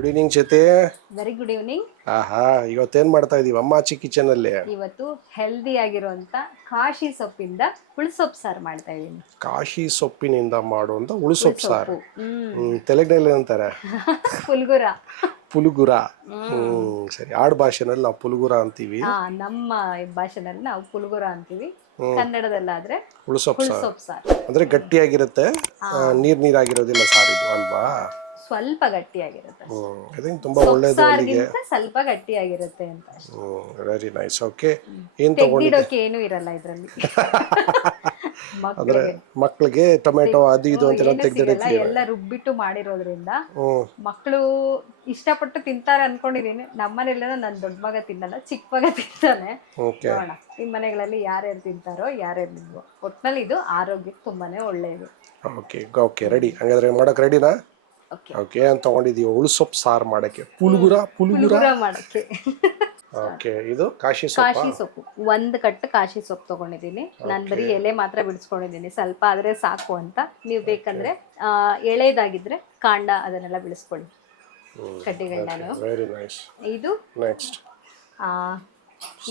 Good evening ಜೊತೆ. Very good evening. ಆಹಾ, ಇವತ್ತೇನ್ ಮಾಡ್ತಾ ಇದೀವಿ ಅಮ್ಮಾಚಿ ಕಿಚನ್ ಅಲ್ಲಿ? ಇವತ್ತು ಹೆಲ್ದಿ ಆಗಿರುವಂತ ಕಾಶಿ ಸೊಪ್ಪಿಂದ ಹುಳ್ಸೊಪ್ಪು ಸಾರು ಮಾಡ್ತಾ ಇದೀನಿ. ಕಾಶಿ ಸೊಪ್ಪಿನಿಂದ ಮಾಡುವಂತ ಉಳುಸೊಪ್ಪು ಸಾರು. ಹುಳ್ಸೊಪ್ಪು. ತೆಲುಗಿನಲ್ಲಿ ಅಂತಾರೆ ಪುಲ್ಗುರ. ಪುಲುಗುರ. ಸರಿ, ಆಡ್ ಭಾಷೆನಲ್ಲಿ ನಾವು ಪುಲುಗುರ ಅಂತೀವಿ. ನಮ್ಮ ಭಾಷೆನಲ್ಲಿ ನಾವು ಪುಲ್ಗುರ ಅಂತೀವಿ. ಕನ್ನಡದಲ್ಲಾದ್ರೆ ಉಳುಸೊಪ್ಪು ಸಾರು ಹುಳ್ಸೊಪ್ಪು ಸಾರು. ಅಂದ್ರೆ ಗಟ್ಟಿಯಾಗಿರುತ್ತೆ, ನೀರಾಗಿರೋದಿಲ್ಲ ಸಾರು ಇದು ಅಲ್ವಾ? ಸ್ವಲ್ಪ ಗಟ್ಟಿಯಾಗಿರುತ್ತೆ. ತುಂಬಾ ಒಳ್ಳೇದು ಅಲ್ಲಿಗೆ. ಸ್ವಲ್ಪ ಗಟ್ಟಿಯಾಗಿರುತ್ತೆ ಅಂತ. Very nice. ಓಕೆ, ಏನ್ ತೆಗ್ದಿಡೋಕೆ ಏನು ಇರಲ್ಲ ಇದ್ರಲ್ಲಿ. ಅಂದ್ರೆ ಮಕ್ಕಳಿಗೆ ಟೊಮೆಟೊ ಅದು ಇದು ಅಂತ ತೆಗ್ದಿಡಕ್ಕೆ ಎಲ್ಲ ರುಬ್ಬಿಟ್ಟು ಮಾಡಿರೋದ್ರಿಂದ ಮಕ್ಕಳು ಇಷ್ಟಪಟ್ಟು ತಿಂತಾರೆ ಅನ್ಕೊಂಡಿದೀನಿ. ನಮ್ಮನೆಲ್ಲ ನನ್ ದೊಡ್ಡ ಮಗ ತಿನ್ನಲ್ಲ, ಚಿಕ್ಕ ಮಗ ತಿಂತಾನೆ. ನೋಡೋಣ ನಿಮ್ ಮನೆಗಳಲ್ಲಿ ಯಾರ್ಯಾರು ತಿಂತಾರೋ ಯಾರ್ಯಾರು ನಿಲ್ವೋ. ಒಟ್ನಲ್ಲಿ ಇದು ಆರೋಗ್ಯಕ್ಕೆ ತುಂಬಾನೇ ಒಳ್ಳೆಯದು. Okay okay, ready. ಹಂಗಾದ್ರೆ ಮಾಡಕ್ ರೆಡಿನಾ? ಓಕೆ, ಅಂತ ತಗೊಂಡಿದೀವಿ ಉಳುಸೊಪ್ಪು ಸಾರು ಮಾಡಕ್ಕೆ. ಪುಲುಗುರ ಮಾಡಕ್ಕೆ. ಓಕೆ, ಇದು ಕಾಶಿ ಸೊಪ್ಪು. ಒಂದ್ ಕಟ್ಟು ಕಾಶಿ ಸೊಪ್ಪು ತಗೊಂಡಿದ್ದೀನಿ. ನಾನು ಬರೀ ಎಲೆ ಮಾತ್ರ ಬಿಡಿಸ್ಕೊಂಡಿದ್ದೀನಿ, ಸ್ವಲ್ಪ ಆದ್ರೆ ಸಾಕು ಅಂತ. ನೀವು ಬೇಕಂದ್ರೆ ಎಳೆದಾಗಿದ್ರೆ ಕಾಂಡ ಅದನ್ನೆಲ್ಲ ಬಿಡಿಸ್ಕೊಳ್ಳಿ, ಕಡ್ಡಿಗಳನ್ನ. Very nice. ಇದು ನೆಕ್ಸ್ಟ್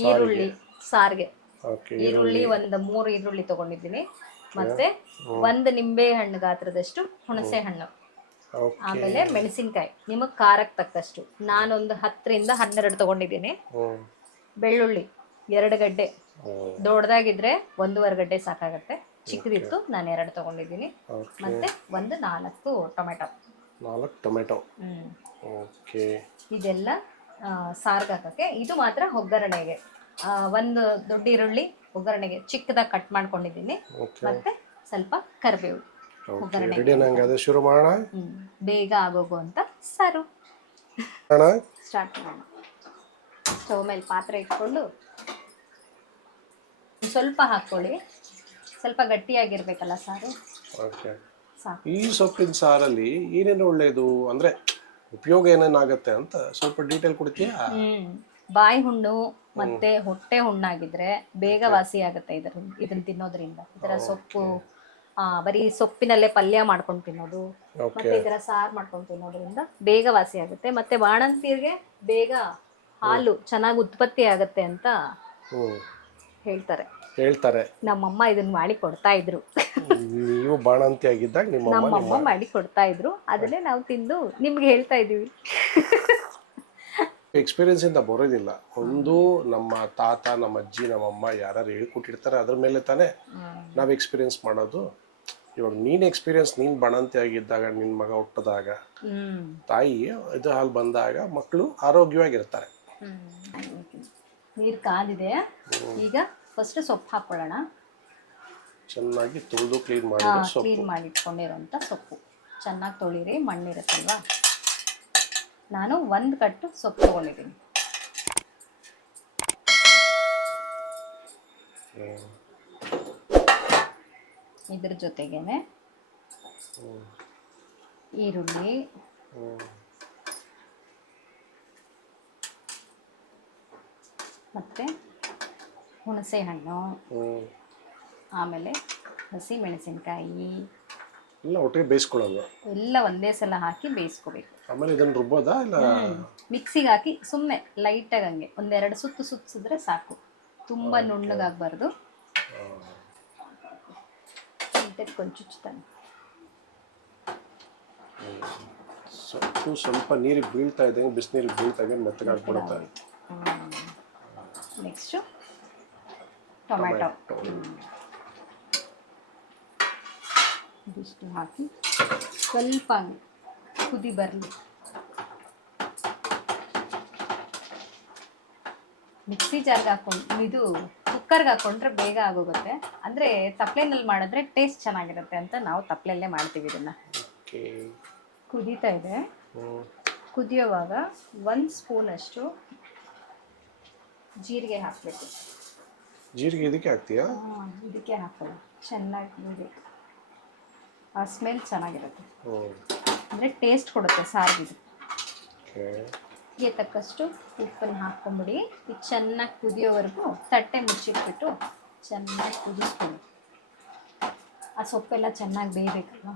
ಈರುಳ್ಳಿ ಸಾರ್ಗೆ. ಈರುಳ್ಳಿ ಒಂದು 3 ಈರುಳ್ಳಿ ತಗೊಂಡಿದ್ದೀನಿ. ಮತ್ತೆ 1 ನಿಂಬೆ ಹಣ್ಣು ಗಾತ್ರದಷ್ಟು ಹುಣಸೆ ಹಣ್ಣು. ಆಮೇಲೆ ಮೆಣಸಿನ್ಕಾಯಿ ನಿಮಗ್ ಖಾರಕ್ಕೆ ತಕ್ಕಷ್ಟು. ನಾನೊಂದು 10 ರಿಂದ 12 ತಗೊಂಡಿದ್ದೀನಿ. ಬೆಳ್ಳುಳ್ಳಿ 2 ಗಡ್ಡೆ, ದೊಡ್ಡದಾಗಿದ್ರೆ 1.5 ಗಡ್ಡೆ ಸಾಕಾಗತ್ತೆ. ಚಿಕ್ಕದಿತ್ತು ನಾನು 2 ತಗೊಂಡಿದ್ದೀನಿ. ಮತ್ತೆ 4 ಟೊಮೆಟೊ. 4 ಟೊಮೆಟೊ. ಇದೆಲ್ಲ ಸಾರ್ಗೆ ಹಾಕಕ್ಕೆ. ಇದು ಮಾತ್ರ ಒಗ್ಗರಣೆಗೆ. 1 ದೊಡ್ಡ ಈರುಳ್ಳಿ ಒಗ್ಗರಣೆಗೆ ಚಿಕ್ಕದಾಗಿ ಕಟ್ ಮಾಡ್ಕೊಂಡಿದ್ದೀನಿ. ಮತ್ತೆ ಸ್ವಲ್ಪ ಕರಿಬೇವು. ಶುರು ಮಾಡೋಣ. ಬೇಗ ಆಗೋಗು ಅಂತ ಸಾರು ಸ್ಟಾರ್ಟ್ ಮಾಡೋಣ. ಸ್ಟವ್ ಮೇಲೆ ಪಾತ್ರೆ ಇಟ್ಕೊಂಡು ಸ್ವಲ್ಪ ಹಾಕೊಳ್ಳಿ. ಸ್ವಲ್ಪ ಗಟ್ಟಿಯಾಗಿರ್ಬೇಕಲ್ಲ ಸಾರು. ಈ ಸೊಪ್ಪಿನ ಸಾರಲ್ಲಿ ಏನೇನು ಒಳ್ಳೇದು ಅಂದ್ರೆ ಉಪಯೋಗ ಏನೇನಾಗತ್ತೆ ಅಂತ ಸ್ವಲ್ಪ ಡೀಟೇಲ್ ಕೊಡ್ತೀಯಾ? ಬಾಯಿ ಹುಣ್ಣು ಮತ್ತೆ ಹೊಟ್ಟೆ ಹುಣ್ಣಾಗಿದ್ರೆ ಬೇಗ ವಾಸಿ ಆಗುತ್ತೆ ಇದನ್ನ ತಿನ್ನೋದ್ರಿಂದ. ಇದರ ಸೊಪ್ಪು ಬರೀ ಸೊಪ್ಪಿನಲ್ಲೇ ಪಲ್ಯ ಮಾಡ್ಕೊಂಡು ತಿನ್ನೋದು, ಮತ್ತೆ ಇದರ ಸಾರು ಮಾಡ್ಕೊಂಡು ತಿನ್ನೋದ್ರಿಂದ ಬೇಗ ವಾಸಿ ಆಗುತ್ತೆ. ಮತ್ತೆ ಬಾಣಂತಿಯರಿಗೆ ಬೇಗ ಹಾಲು ಚೆನ್ನಾಗಿ ಉತ್ಪತ್ತಿ ಆಗತ್ತೆ ಅಂತ ಹೇಳ್ತಾರೆ. ನಮ್ಮಮ್ಮ ಇದನ್ನ ಮಾಡಿ ಕೊಡ್ತಾ ಇದ್ರು. ನೀವು ಬಾಣಂತಿ ಆಗಿದ್ದಾಗ ನಮ್ಮಮ್ಮ ಮಾಡಿ ಕೊಡ್ತಾ ಇದ್ರು. ಅದನ್ನೇ ನಾವು ತಿಂದು ನಿಮ್ಗೆ ಹೇಳ್ತಾ ಇದೀವಿ. ಎಕ್ಸ್ಪೀರಿಯನ್ಸ್ ಇಂದ ಬರೋದಿಲ್ಲ. ಒಂದು ನಮ್ಮ ತಾತ, ನಮ್ಮ ಅಜ್ಜಿ, ನಮ್ಮಮ್ಮ ಯಾರು ಹೇಳ್ಕೊಟ್ಟಿರ್ತಾರೆ, ಅದ್ರ ಮೇಲೆ ತಾನೇ ನಾವು ಎಕ್ಸ್ಪೀರಿಯನ್ಸ್ ಮಾಡೋದು. ಇವಾಗ ನೀನ್ ಎಕ್ಸ್ಪೀರಿಯನ್ಸ್, ನೀನ್ ಬಾಣಂತಿ ಆಗಿದ್ದಾಗ, ನಿನ್ ಮಗ ಹುಟ್ಟದಾಗ, ತಾಯಿ ಇದು ಹಾಲು ಬಂದಾಗ ಮಕ್ಕಳು ಆರೋಗ್ಯವಾಗಿರ್ತಾರೆ. ನೀರು ಕಾದಿದೆ. ಈಗ ಫಸ್ಟ್ ಸೊಪ್ಪು ಹಾಕೊಳ್ಳೋಣ. ಚೆನ್ನಾಗಿ ತೊಳೆದು ಕ್ಲೀನ್ ಮಾಡಿಟ್ಕೊಂಡಿರೋಂಥ ಸೊಪ್ಪು ಚೆನ್ನಾಗಿ ತೊಳಿರಿ, ಮಣ್ಣಿರುತ್ತಲ್ವಾ. ನಾನು 1 ಕಟ್ಟು ಸೊಪ್ಪು ತಗೊಂಡಿದ್ದೀನಿ. ಇದ್ರ ಜೊತೆಗೇನೆ ಈರುಳ್ಳಿ, ಮತ್ತೆ ಹುಣಸೆ ಹಣ್ಣು, ಆಮೇಲೆ ಹಸಿ ಮೆಣಸಿನಕಾಯಿ ಎಲ್ಲ ಒಟ್ಟಿಗೆ ಬೇಯಿಸ್ಕೊಳ್ಳೋದು. ಎಲ್ಲ ಒಂದೇ ಸಲ ಹಾಕಿ ಬೇಯಿಸ್ಕೋಬೇಕು. ಆಮೇಲೆ ಇದನ್ನ ರುಬ್ಬೋದಾ ಇಲ್ಲ ಮಿಕ್ಸಿಗೆ ಹಾಕಿ ಸುಮ್ಮನೆ ಲೈಟಾಗಿ ಹಂಗೆ 1-2 ಸುತ್ತು ಸುತ್ತಿಸಿದ್ರೆ ಸಾಕು. ತುಂಬ ನುಣ್ಣಗಾಗಬಾರ್ದು. ಕೊಂಚುಚ್ತಾನೆ. ಸೊಪ್ಪು ಸ್ವಲ್ಪ ನೀರಿಗೆ ಬೀಳ್ತಾ ಇದ್ದಂಗೆ, ಬಿಸಿನೀರಿಗೆ ಬೀಳ್ತಾ ಇದ್ದಂಗೆ ಮೆತ್ತಗಾಗ್ಬಿಡುತ್ತೆ. ನೆಕ್ಸ್ಟ್ ಟೊಮೆಟೊ ಇದಿಷ್ಟು ಹಾಕಿ ಸ್ವಲ್ಪ ಕುದಿ ಬರಲಿ. ಮಿಕ್ಸಿ ಜಾರ್ಗೆ ಹಾಕೊಂಡು, ಇದು ಕುಕ್ಕರ್ಗೆ ಹಾಕೊಂಡ್ರೆ ಬೇಗ ಆಗೋಗುತ್ತೆ. ಅಂದರೆ ತಪ್ಪಲೆನಲ್ಲಿ ಮಾಡಿದ್ರೆ ಟೇಸ್ಟ್ ಚೆನ್ನಾಗಿರುತ್ತೆ ಅಂತ ನಾವು ತಪ್ಪಲೆಲ್ಲೇ ಮಾಡ್ತೀವಿ ಇದನ್ನು. ಕುದೀತಾ ಇದೆ. ಕುದಿಯೋವಾಗ 1 ಸ್ಪೂನಷ್ಟು ಜೀರಿಗೆ ಹಾಕಬೇಕು. ಜೀರಿಗೆ ಇದಕ್ಕೆ ಹಾಕ್ತೀಯಾ? ಇದಕ್ಕೆ ಹಾಕೋಣ. ಚೆನ್ನಾಗಿ ಕುದಿಬೇಕು. ಆ ಸ್ಮೆಲ್ ಚೆನ್ನಾಗಿರುತ್ತೆ, ಅಂದರೆ ಟೇಸ್ಟ್ ಕೊಡುತ್ತೆ ಸಾರಿಗೆ. ಇದಕ್ಕೆ ತಕ್ಕಷ್ಟು ಉಪ್ಪನ್ನು ಹಾಕ್ಕೊಂಬಿಡಿ. ಇದು ಚೆನ್ನಾಗಿ ಕುದಿಯೋವರೆಗೂ ತಟ್ಟೆ ಮುಚ್ಚಿಟ್ಬಿಟ್ಟು ಚೆನ್ನಾಗಿ ಕುದಿಸ್ಕೊಳ್ಳಿ. ಆ ಸೊಪ್ಪೆಲ್ಲ ಚೆನ್ನಾಗಿ ಬೇಯಬೇಕಲ್ವ,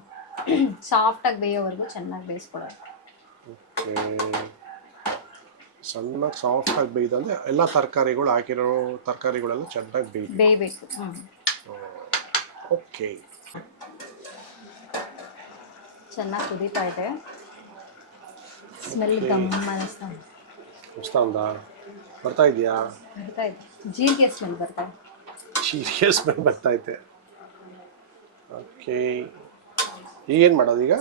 ಸಾಫ್ಟಾಗಿ ಬೇಯೋವರೆಗೂ ಚೆನ್ನಾಗಿ ಬೇಯಿಸ್ಕೊಳ್ಳೋದು. ಸಣ್ಣಗೆ ಸಾಫ್ಟಾಗಿ ಬೇಯ್ದಂದ್ರೆ ಎಲ್ಲ ತರಕಾರಿಗಳು ಹಾಕಿರೋ ತರಕಾರಿಗಳೆಲ್ಲ ಚೆನ್ನಾಗಿ ಬೇಯಬೇಕು. ಓಕೆ. ಚೆನ್ನಾಗಿ ಕುದೀತಾ ಇದೆ. ಸ್ಮೆಲ್ ಗಮ್ ಅನ್ನಿಸ್ತಾ ಉಂದಾ ಬರ್ತಾ ಇದೆಯಾ? ಬರ್ತಾ ಇದೆ. ಜೀರಿಗೆ ಸ್ಮೆಲ್ ಬರ್ತಾ ಇದೆ. ಜೀರಿಗೆ ಸ್ಮೆಲ್ ಬರ್ತೈತೆ. ಓಕೆ, ಈಗೇನು ಮಾಡೋದು ಈಗ?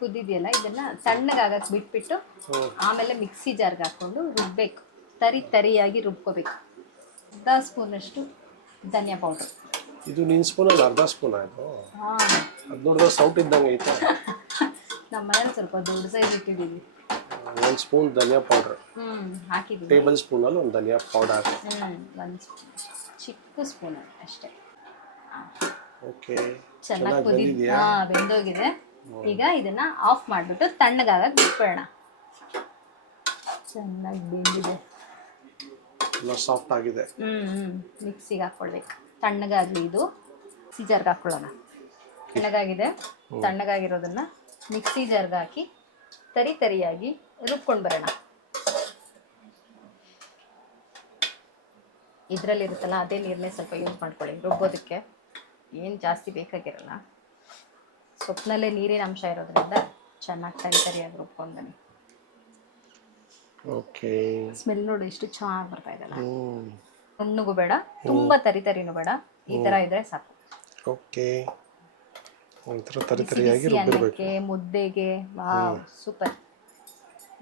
ಕುದ್ದಿದೆಯಲ್ಲ, ಇದನ್ನ ತಣ್ಣಗಾಗಕ್ಕೆ ಬಿಟ್ಬಿಟ್ಟು ಆಮೇಲೆ ಮಿಕ್ಸಿ ಜಾರ್ಗೆ ಹಾಕ್ಕೊಂಡು ರುಬ್ಬೇಕು. ತರಿಯಾಗಿ ರುಬ್ಕೋಬೇಕು. ಅರ್ಧ ಸ್ಪೂನಷ್ಟು ಧನಿಯಾ ಪೌಡ್ರ್. ಇದು ನಿನ್ನ ಸ್ಪೂನಲ್ಲಿ ಅರ್ಧ ಸ್ಪೂನ್ ಆಯಿತು. ಹಾಂ, ಅದು ನೋಡಿದ್ರೆ ಸೌಟ್ ಇದ್ದಂಗೆ ಐತೆ. ನಮ್ಮ ಮನೇಲಿ ಸ್ವಲ್ಪ ದೊಡ್ಡ ಸೈಜ್ ಇಟ್ಟಿದ್ದೀವಿ. 1 ಸ್ಪೂನ್ ಧನಿಯಾ ಪೌಡ್ರ್ ಹಾಕಿದ್ದೀವಿ. ಟೇಬಲ್ ಸ್ಪೂನಲ್ಲಿ ಒಂದು ಧನಿಯಾ ಪೌಡರ್. 1 ಸ್ಪೂನ್, ಚಿಕ್ಕ ಸ್ಪೂನ್ ಅಷ್ಟೇ. ಓಕೆ, ಚೆನ್ನಾಗಿ ಕುದಿದ್ಯಾ? ಬೆಂದೋಗಿದೆ. ಈಗ ಇದನ್ನ ಆಫ್ ಮಾಡಿಬಿಟ್ಟು ತಣ್ಣಗಾಗಕ್ಕೆ ಬಿಟ್ಬಿಡೋಣ. ಚೆನ್ನಾಗಿ ಬೆಂದಿದೆ, ಎಲ್ಲ ಸಾಫ್ಟ್ ಆಗಿದೆ. ಮಿಕ್ಸಿಗೆ ಹಾಕ್ಕೊಳ್ಬೇಕು. ತಣ್ಣಗಾಗಲಿ, ಇದು ಮಿಕ್ಸಿ ಜಾರ್ಗೆ ಹಾಕ್ಕೊಳ್ಳೋಣ. ತಣ್ಣಗಾಗಿದೆ. ತಣ್ಣಗಾಗಿರೋದನ್ನ ಮಿಕ್ಸಿ ಜಾರ್ಗೆ ಹಾಕಿ ತರಿಯಾಗಿ ರುಬ್ಕೊಂಡು ಬರೋಣ. ಇದರಲ್ಲಿರುತ್ತಲ್ಲ ಅದೇ ನೀರನ್ನೇ ಸ್ವಲ್ಪ ಯೂಸ್ ಮಾಡ್ಕೊಳ್ಳಿ ರುಬ್ಬೋದಕ್ಕೆ. ಏನು ಜಾಸ್ತಿ ಬೇಕಾಗಿರಲ್ಲ. ಸೊಪ್ಪಿನಲ್ಲೇ ನೀರಿನ ಅಂಶ ಇರೋದ್ರಿಂದ ಚೆನ್ನಾಗಿ ತರಿಯಾಗಿ ರುಬ್ಕೊಂಡು ಬನ್ನಿ. ಓಕೆ, ಸ್ಮೆಲ್ ನೋಡಿ ಎಷ್ಟು ಚೆನ್ನಾಗಿ ಬರ್ತಾ ಇದೆಲ್ಲ. ನುಣ್ಣಗೂ ಬೇಡ, ತುಂಬ ತರಿನೂ ಬೇಡ, ಈ ಥರ ಇದ್ರೆ ಸಾಕು. ಓಕೆ, ಒಂಥರ ತರಿಯಾಗಿ ರುಬ್ಬಿರಬೇಕು. ಅನ್ನಕ್ಕೆ, ಮುದ್ದೆಗೆ, ವಾವ್ ಸೂಪರ್.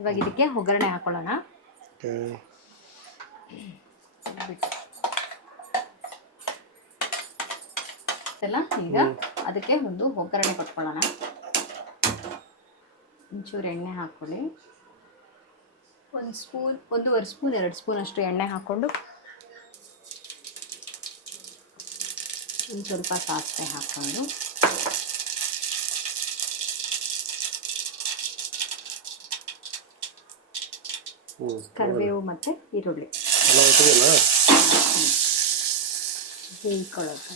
ಇವಾಗ ಇದಕ್ಕೆ ಒಗ್ಗರಣೆ ಹಾಕೊಳ್ಳೋಣ. ಈಗ ಅದಕ್ಕೆ ಒಂದು ಒಗ್ಗರಣೆ ಕೊಟ್ಕೊಳ್ಳೋಣ. ಒಂಚೂರು ಎಣ್ಣೆ ಹಾಕ್ಕೊಳ್ಳಿ. 1 ಸ್ಪೂನ್, 1.5 ಸ್ಪೂನ್, 2 ಸ್ಪೂನ್ ಅಷ್ಟು ಎಣ್ಣೆ ಹಾಕ್ಕೊಂಡು ಒಂದು ಸ್ವಲ್ಪ ಸಾಸಿವೆ ಹಾಕ್ಕೊಂಡು ಕರಿಬೇವು ಮತ್ತು ಈರುಳ್ಳಿ ಬೇಯಿಕೊಳ್ಳೋದು.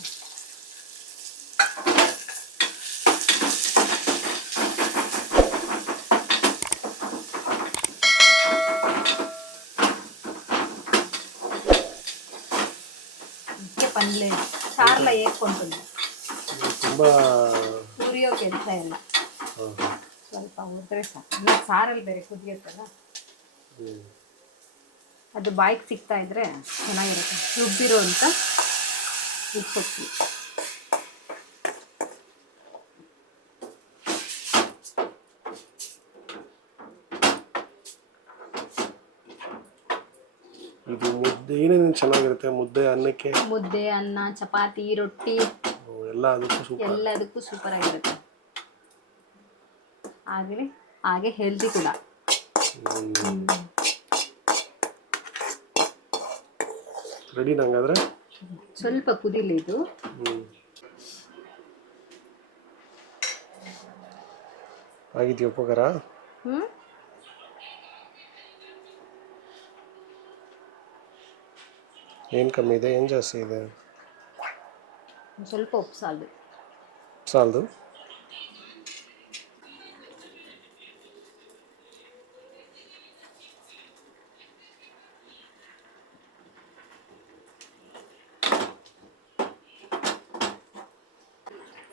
ಪಲ್ಯ ಸಾರಲ್ಲ ಹೇಗ್ಕೊಂಡು ತುಂಬ ಉರಿಯೋ ಕೆಲಸ ಇಲ್ಲ. ಸ್ವಲ್ಪ ಉರಿದ್ರೆ ಸಾಕು. ಸಾರಲ್ಲಿ ಬೇರೆ ಕುದಿಯುತ್ತಲ್ಲ, ಅದು ಬಾಯಿಗೆ ಸಿಗ್ತಾ ಇದ್ರೆ ಚೆನ್ನಾಗಿರುತ್ತೆ. ರುಬ್ಬಿರೋ ಅಂತ ಉಪ್ಪು. ಇದು ಮುದ್ದೆ ಏನೇನು ಚೆನ್ನಾಗಿರುತ್ತೆ? ಮುದ್ದೆ, ಅನ್ನಕ್ಕೆ, ಮುದ್ದೆ, ಅನ್ನ, ಚಪಾತಿ, ರೊಟ್ಟಿ ಎಲ್ಲದಕ್ಕೂ ಸೂಪರ್ ಆಗಿರುತ್ತೆ. ಹಾಗೆ ಹೆಲ್ದಿ ಕೂಡ. ರೆಡಿ ನಂಗಾದ್ರೆ? ಸ್ವಲ್ಪ ಕುದಿಲಿ ಇದು. ಆಗಿದೆಯಾ ಉಪಕಾರ? ಏನು ಕಮ್ಮಿ ಇದೆ, ಏನು ಜಾಸ್ತಿ ಇದೆ? ಸ್ವಲ್ಪ ಉಪ್ಪು ಸಾಲದು.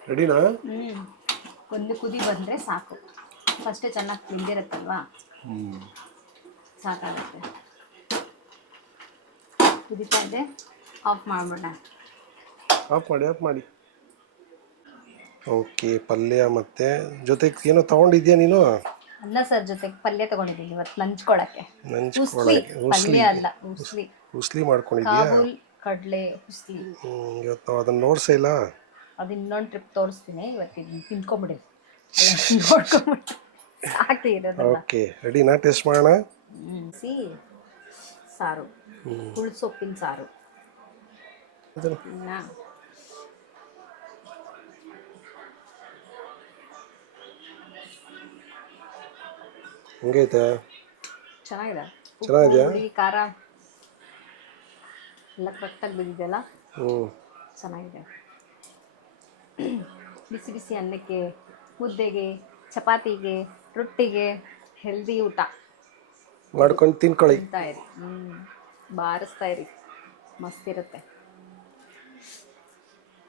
ರೆಡಿನಾ? ಒಂದು ಕುದಿ ಬಂದರೆ ಸಾಕು. ಫಸ್ಟೇ ಚೆನ್ನಾಗಿ ತಿಂದಿರುತ್ತಲ್ವಾ, ಸಾಕಾಗುತ್ತೆ. ಕುದಿತಾ ಇದೆ, ಆಫ್ ಮಾಡಿಬಿಡ. ಆಫ್ ಮಾಡಿ. ಓಕೆ, ಪಲ್ಯ ಮತ್ತೆ ಜೊತೆಗೆ ಏನೋ ತಗೊಂಡಿದ್ಯಾ ನೀನು? ಅನ್ನ ಸಾರು ಜೊತೆಗೆ ಪಲ್ಯ ತಗೊಂಡಿದ್ದೀನಿ ಇವತ್ತು ನಂಚ್ಕೊಳಕ್ಕೆ. ಪಲ್ಯ ಅಲ್ಲ, ಉಸ್ಲಿ ಮಾಡ್ಕೊಂಡಿದ್ಯಾ? ಕಾಬೂಲ್ ಕಡಲೆ ಉಸ್ಲಿ. ಇವತ್ತು ನಾವು ಅದನ್ನ ನೋಡ್ಸಿಲ್ಲ. ಅದು ಇನ್ನೊಂದು ಟ್ರಿಪ್ ತೋರಿಸ್ತೀನಿ. ಇವತ್ತು ತಿನ್ಕೊಂಬಿಡಿ, ನೋಡ್ಕೊಂಬಿಡಿ ಸಾಕು ಇರೋದಲ್ಲ. ಓಕೆ, ರೆಡಿನಾ? ಟೇಸ್ಟ್ ಮಾಡೋಣ. ಸಾರು, ಹುಳು ಸೊಪ್ಪಿನ ಸಾರು. ಹೆಂಗೈತೆ? ಚೆನ್ನಾಗಿದೆಯಾ? ಖಾರ ಎಲ್ಲ ಕರೆಕ್ಟಾಗಿ ಬಿದ್ದಿದೆಯಲ್ಲ, ಚೆನ್ನಾಗಿದೆ. ಬಿಸಿ ಬಿಸಿ ಅನ್ನಕ್ಕೆ, ಮುದ್ದೆಗೆ, ಚಪಾತಿಗೆ, ರೊಟ್ಟಿಗೆ ಹೆಲ್ದಿ ಊಟ ಮಾಡ್ಕೊಂಡು ತಿನ್ಕೊಳ್ಳಿ. ತಿಂತಾ ಇರಿ. ಬಾರಿಸ್ತಾ ಇರಿ, ಮಸ್ತ್ ಇರುತ್ತೆ.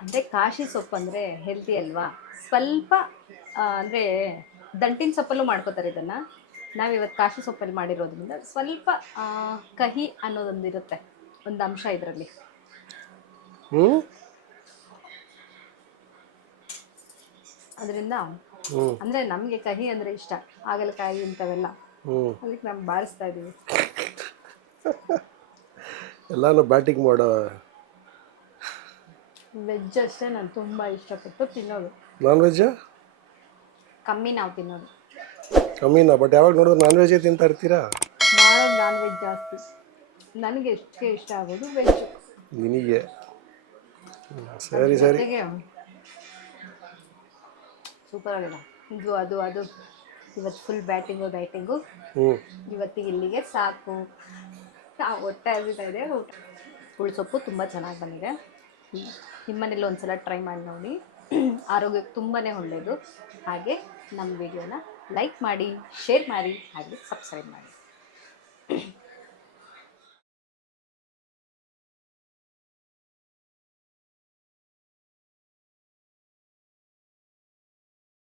ಅಂದರೆ ಕಾಶಿ ಸೊಪ್ಪು ಅಂದರೆ ಹೆಲ್ದಿ ಅಲ್ವಾ, ಸ್ವಲ್ಪ ಅಂದರೆ ದಂಟಿನ ಸೊಪ್ಪಲ್ಲೂ ಮಾಡ್ಕೋತಾರೆ ಇದನ್ನು. ನಾವಿವತ್ತು ಕಾಶಿ ಸೊಪ್ಪಲ್ಲಿ ಮಾಡಿರೋದ್ರಿಂದ ಸ್ವಲ್ಪ ಕಹಿ ಅನ್ನೋದೊಂದು ಇರುತ್ತೆ, ಒಂದು ಅಂಶ ಇದರಲ್ಲಿ. ಅದರಿಂದ ಅಂದರೆ ನಮಗೆ ಕಹಿ ಅಂದರೆ ಇಷ್ಟ, ಹಾಗಲಕಾಯಿ ಇಂಥವೆಲ್ಲ, ಅದಕ್ಕೆ ನಾವು ಬಾರಿಸ್ತಾ ಇದ್ದೀವಿ. ಎಲ್ಲಾನು ಬ್ಯಾಟಿಂಗ್ ಮಾಡೋ. ವೆಜ್ ಅಷ್ಟೇ ನಾನು ತುಂಬ ಇಷ್ಟಪಟ್ಟು ತಿನ್ನೋದು. ನಾನ್ ವೆಜ್ ಕಮ್ಮಿ ನಾವು ತಿನ್ನೋದು. ಕಮ್ಮಿನಾ? ಬಟ್ ಯಾವಾಗ ನೋಡಿದ್ರೆ ನಾನ್ ವೆಜ್ಜೇ ತಿಂತಾ ಇರ್ತೀರಾ. ಮಾಡೋದು ನಾನ್ ವೆಜ್ ಜಾಸ್ತಿ, ನನಗೆ ಎಷ್ಟೇ ಇಷ್ಟ ಆಗೋದು ವೆಜ್. ನಿನಗೆ ಸರಿ ಸರಿ. ಸೂಪರ್ ಆಗಿದೆ ಇದು. ಅದು ಇವತ್ತು ಫುಲ್ ಬ್ಯಾಟಿಂಗು ಡೈಟಿಂಗು. ಇವತ್ತಿಗೆ ಇಲ್ಲಿಗೆ ಸಾಕು. ಹೊಟ್ಟೆ ಹಸಿತಾ ಇದೆ. ಉಳ್ಸೊಪ್ಪು ತುಂಬ ಚೆನ್ನಾಗಿ ಬಂದಿದೆ. ನಿಮ್ಮನೇಲಿ ಒಂದ್ಸಲ ಟ್ರೈ ಮಾಡಿ ನೋಡಿ, ಆರೋಗ್ಯಕ್ಕೆ ತುಂಬಾ ಒಳ್ಳೆಯದು. ಹಾಗೆ ನಮ್ಮ ವಿಡಿಯೋನ ಲೈಕ್ ಮಾಡಿ, ಶೇರ್ ಮಾಡಿ, ಹಾಗೆ ಸಬ್ಸ್ಕ್ರೈಬ್ ಮಾಡಿ.